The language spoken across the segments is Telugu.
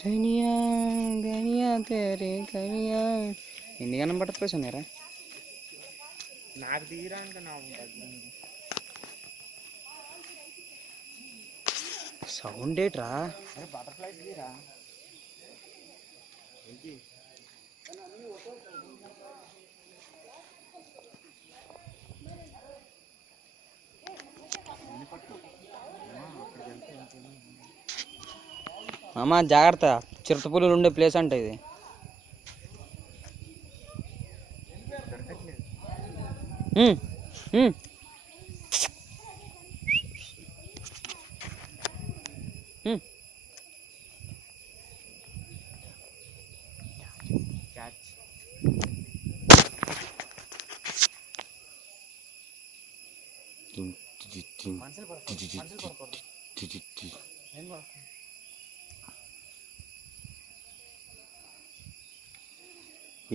గనియా గనియా తెరే గనియా ఎన్ని గనం బటర్ఫ్లైస్ ఉన్నాయరా? నాకు దిగిరా ఇంకా సౌండ్ ఏట్రా? బటర్ఫ్లైస్ దిగిరా మామ జాగ్రత్త, చిరుతపులులు ఉండే ప్లేస్ అంటే ఇది.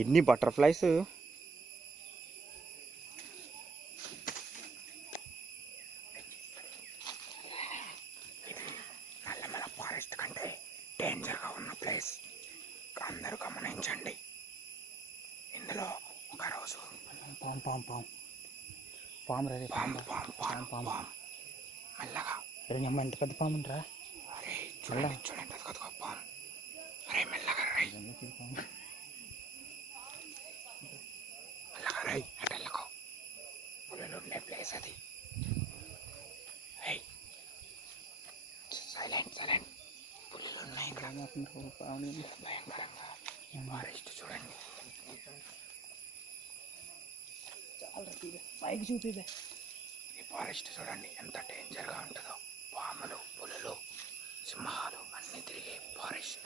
ఎన్ని బటర్ఫ్లైస్ నల్లమల ఫారెస్ట్ కంటే డేంజర్గా ఉన్న ప్లేస్ అందరూ గమనించండి. ఇందులో ఒకరోజు పాము రే, మెల్లగా ఎంత పెద్ద పాము రా. అరే చూడండి చూడండి, అది పాము. అరే మెల్లగా రై, మెల్లగా రై, అటు వెళ్ళకో. పులులు ఉండే ప్లేస్ అది. సైలెంట్ సైలెంట్, పులులు ఉన్నాయి భయంకరంగా. ఫారెస్ట్ చూడండి. పైకి చూపిదే. ఈ ఫారెస్ట్ చూడండి ఎంత డేంజర్గా ఉంటుందో. పాములు, పులులు, సింహాలు అన్నీ తిరిగే ఫారెస్ట్.